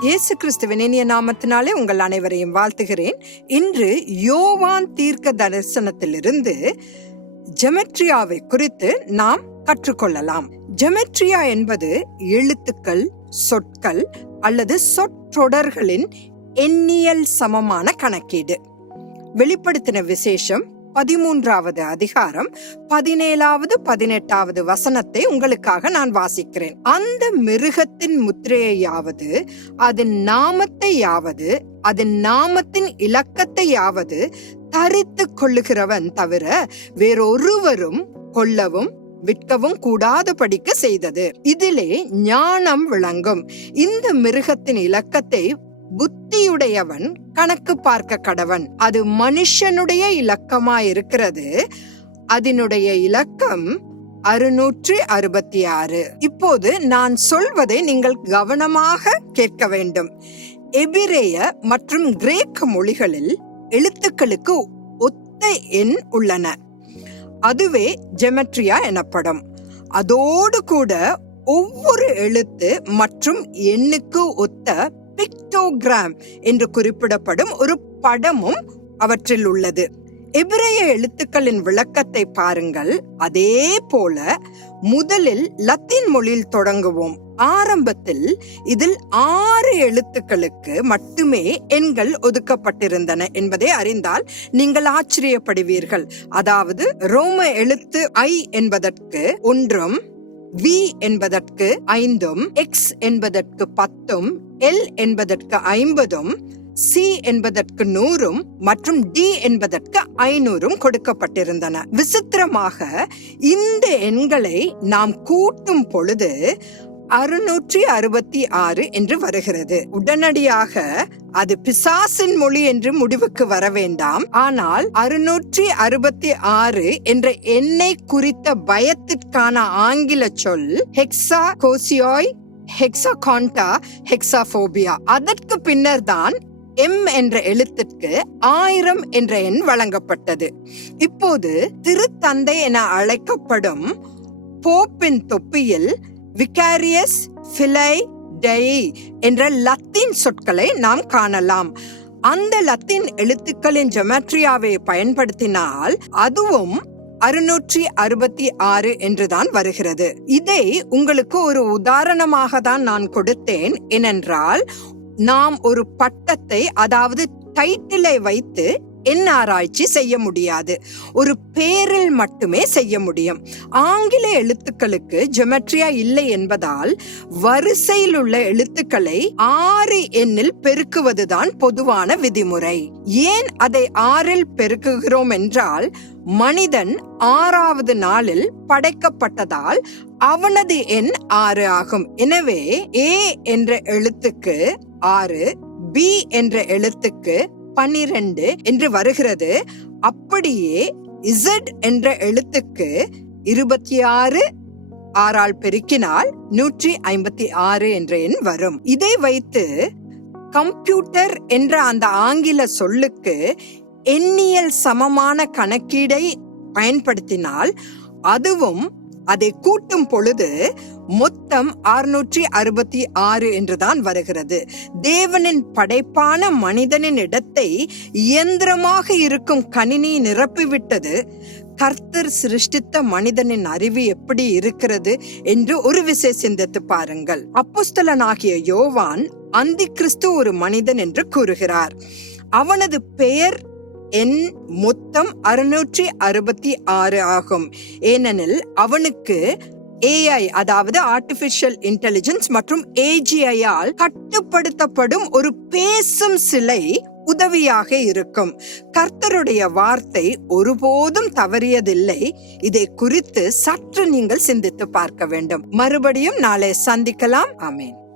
இயேசு கிறிஸ்துவின் இனிய நாமத்தினாலே உங்கள் அனைவரையும் வாழ்த்துகிறேன். இன்று யோவான் தீர்க்க தரிசனத்திலிருந்து ஜெமெட்ரியாவை குறித்து நாம் கற்றுக்கொள்ளலாம். ஜெமெட்ரியா என்பது எழுத்துக்கள் சொற்கள் அல்லது சொற்றொடர்களின் எண்ணியல் சமமான கணக்கீடு. வெளிப்படுத்தின விசேஷம் பதிமூன்றாவது அதிகாரம் பதினேழாவது பதினெட்டாவது வசனத்தை உங்களுக்காக நான் வாசிக்கிறேன். அந்த மிருகத்தின் முத்திரையாவது அதன் நாமத்தையாவது அதன் நாமத்தின் இலக்கத்தையாவது தரித்து கொள்ளுகிறவன் தவிர வேறொருவரும் கொல்லவும் விற்கவும் கூடாதபடிக்கு செய்தது. இதிலே ஞானம் விளங்கும். இந்த மிருகத்தின் இலக்கத்தை புத்தியுடையவன் கணக்கு பார்க்க கடவன். அது மனுஷனுடைய இலக்கமா இருக்கிறது அதனுடைய இலக்கம் அறுநூற்றி அறுபத்தி ஆறு. இப்போது நான் சொல்வதை நீங்கள் கவனமாக கேட்க வேண்டும். எபிரேய மற்றும் கிரேக்க மொழிகளில் எழுத்துக்களுக்கு ஒத்த எண் உள்ளன. அதுவே ஜெமெட்ரியா எனப்படும். அதோடு கூட ஒவ்வொரு எழுத்து மற்றும் எண்ணுக்கு ஒத்த பிக்டோகிராம் என்று குறிப்பிடப்படும் ஒரு படமும் அவற்றில் உள்ளது. எபிரேய எழுத்துக்களின் விளக்கத்தை பாருங்கள். அதே போல முதலில் லத்தீன் மொழியில் தொடங்குவோம். ஆரம்பத்தில் இதில் ஆறு எழுத்துக்களுக்கு மட்டுமே எண்கள் ஒதுக்கப்பட்டிருந்தன என்பதை அறிந்தால் நீங்கள் ஆச்சரியப்படுவீர்கள். அதாவது ரோம எழுத்து ஐ என்பதற்கு ஒன்றும் வி என்பதற்கு ஐந்தும் எக்ஸ் என்பதற்கு பத்தும் எல் என்பதற்கு ஐம்பதும் சி என்பதற்கு நூறும் மற்றும் டி என்பதற்கு ஐநூறும் கொடுக்கப்பட்டிருந்தன. விசித்திரமாக இந்த எண்களை நாம் கூட்டும் பொழுது அறுநூற்றி அறுபத்தி ஆறு என்று வருகிறது. உடனடியாக அது பிசாசின் மொழி என்று முடிவுக்கு வர வேண்டாம். ஆனால் அறுநூற்றி அறுபத்தி ஆறு என்ற எண்ணை குறித்த பயத்திற்கான ஆங்கில சொல் ஹெக்ஸா கோசியோய் ஹெக்ஸாகான்டா ஹெக்ஸாபோபியா அதற்கு பின்னர் தான் எம் என்ற எழுத்திற்கு ஆயிரம் என்ற எண் வழங்கப்பட்டது. இப்போது திருத்தந்தை என அழைக்கப்படும் போப்பின் தொப்பியில் விகாரியஸ் ஃபிலை டெய் என்ற லத்தீன் சொற்களை நாம் காணலாம். அந்த லத்தீன் எழுத்துக்களின் ஜெமட்ரியாவை பயன்படுத்தினால் அதுவும் அறுநூற்றி அறுபத்தி ஆறு என்றுதான் வருகிறது. இதை உங்களுக்கு ஒரு உதாரணமாக தான் நான் கொடுத்தேன். ஏனென்றால் நாம் ஒரு பட்டத்தை அதாவது டைட்டிலை வைத்து என் ஆராய்ச்சி செய்ய முடியாது. ஒரு பேரில் மட்டுமே செய்ய முடியும். ஆங்கில எழுத்துக்களுக்கு ஜெமெட்ரியா இல்லை என்பதால் வரிசையில் உள்ள எழுத்துக்களை ஆறு எண்ணில் பெருக்குவதுதான் பொதுவான விதிமுறை. ஏன் அதை ஆறில் பெருக்குகிறோம் என்றால் மனிதன் ஆறாவது நாளில் படைக்கப்பட்டதால் அவனது எண் ஆறு ஆகும். எனவே ஏ என்ற எழுத்துக்கு ஆறு பி என்ற எழுத்துக்கு பன்னிரண்டு என்று வருகிறது. அப்படியே இசட் என்ற எழுத்துக்கு இருபத்தி ஆறு ஆறால் பெருக்கினால் நூற்றி ஐம்பத்தி ஆறு என்ற எண் வரும். இதை வைத்து கம்ப்யூட்டர் என்ற அந்த ஆங்கில சொல்லுக்கு எண்ணியல் சமமான கணக்கீடை பயன்படுத்தினால் அதுவும் அதை கூட்டும் பொழுது மொத்தம் அறுநூற்றி அறுபத்தி ஆறு என்றுதான் வருகிறது. தேவனின் படைப்பான மனிதனின் இடத்தை இயந்திரமாக இருக்கும் கணினி நிரப்பிவிட்டது. கர்த்தர் சிருஷ்டித்த மனிதனின் அறிவு எப்படி இருக்கிறது என்று ஒரு விசை சிந்தித்து பாருங்கள். அப்போஸ்தலனாகிய யோவான் அந்தி கிறிஸ்து ஒரு மனிதன் என்று கூறுகிறார். அவனது பெயர் என் மொத்தம் அறுநூற்றி அறுபத்தி ஆறு ஆகும். ஏனெனில் அவனுக்கு ஏஐ அதாவது ஆர்டிபிஷியல் இன்டெலிஜென்ஸ் மற்றும் ஏஜிஐயால் கட்டுப்படுத்தப்படும் ஒரு பேசும் சிலை உதவியாக இருக்கும். கர்த்தருடைய வார்த்தை ஒருபோதும் தவறியதில்லை. இதை குறித்து சற்று நீங்கள் சிந்தித்து பார்க்க வேண்டும். மறுபடியும் நாளை சந்திக்கலாம். ஆமேன்.